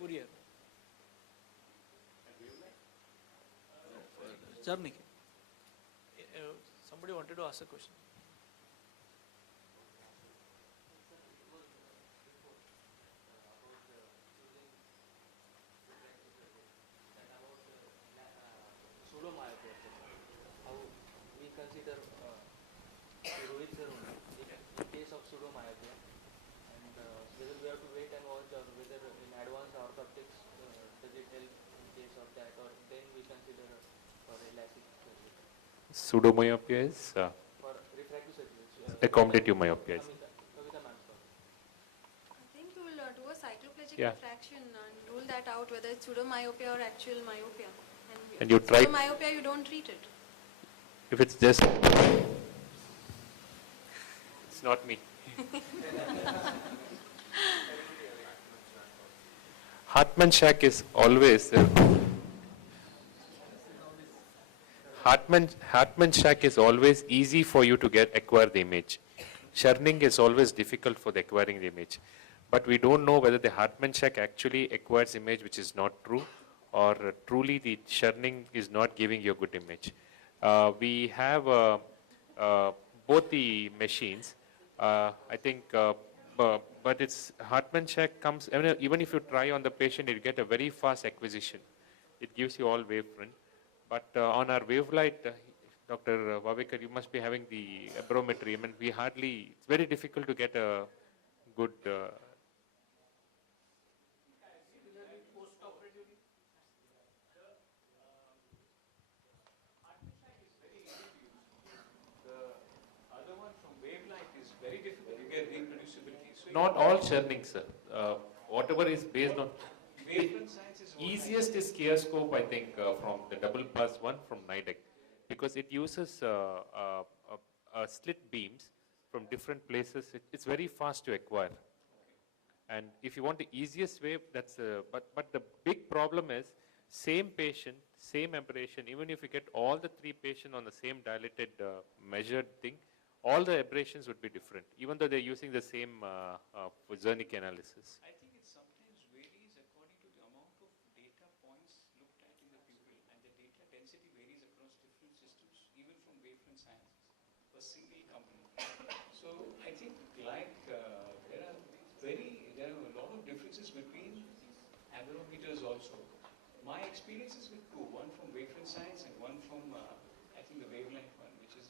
Fourier. Journey. Somebody wanted to ask a question. Pseudomyopia. How we consider Rohit sir only in case of pseudomyopia, and whether we have to wait and watch, or whether in advanced orthoptics does it help in case of that, or then we consider for LASIK surgery. Pseudomyopia is For refractive surgery. accommodative myopia. Kavita ma'am, sorry. I think you will do a cycloplegic Yeah. refraction and rule that out whether it's pseudomyopia or actual myopia. And you if it's try- pseudomyopia, you don't treat it. If it's just, it's not me. Hartmann-Shack is always Hartmann-Shack is always easy for you to acquire the image. Churning is always difficult for the acquiring the image. But we don't know whether the Hartmann-Shack actually acquires image which is not true, or truly the churning is not giving you a good image. We have both the machines. I think, but it's Hartmann-Shack comes, even if you try on the patient, you get a very fast acquisition. It gives you all wavefront. But on our wavelight, Dr. Vavekar, you must be having the aberrometry. I mean, it's very difficult to get a good. Other one from Wavelight is very difficult. You get reproducibility. So Not all churning, sir. Whatever is based on. Wavefront science is Easiest is Chioscope, I think, from the double plus one from Nidec, because it uses slit beams from different places. It's very fast to acquire. And if you want the easiest way, that's but the big problem is same patient, same aberration. Even if you get all the three patients on the same dilated measured thing, all the aberrations would be different, even though they're using the same Zernick analysis. I think it sometimes varies according to the amount of data points looked at in the pupil, and the data density varies across different systems, even from wavefront sciences, a single company. So I think like there are a lot of differences between aberrometers also. My experiences with two, one from wavefront science and one from I think the wavelength one, which is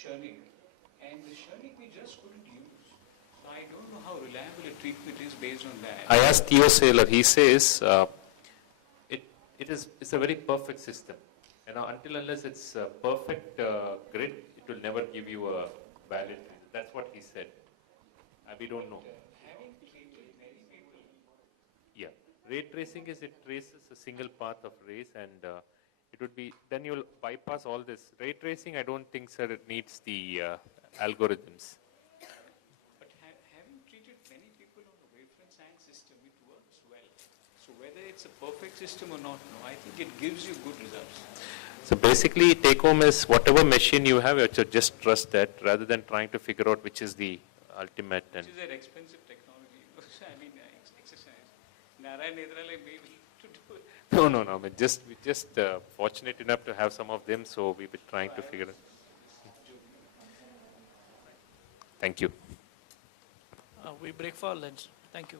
Scherning. And the Scherning we just couldn't use. So I don't know how reliable a treatment is based on that. I asked Theo Saylor. He says it's a very perfect system. Until unless it's a perfect grid, it will never give you a valid. That's what he said. We don't know. Having treated many people. Yeah, ray tracing is it traces a single path of rays, and it would be then you'll bypass all this. Ray tracing, I don't think, sir, it needs the algorithms. But having treated many people on the wavefront science system, it works well. So whether it's a perfect system or not, no, I think it gives you good results. So basically, take home is whatever machine you have, you have to just trust that rather than trying to figure out which is the ultimate. Which is an expensive technology. I mean, exercise. Narayan Nedralaya may be able to do it. No. I mean, we're just fortunate enough to have some of them, so we've been trying to figure it. Thank you. We break for lunch. Thank you.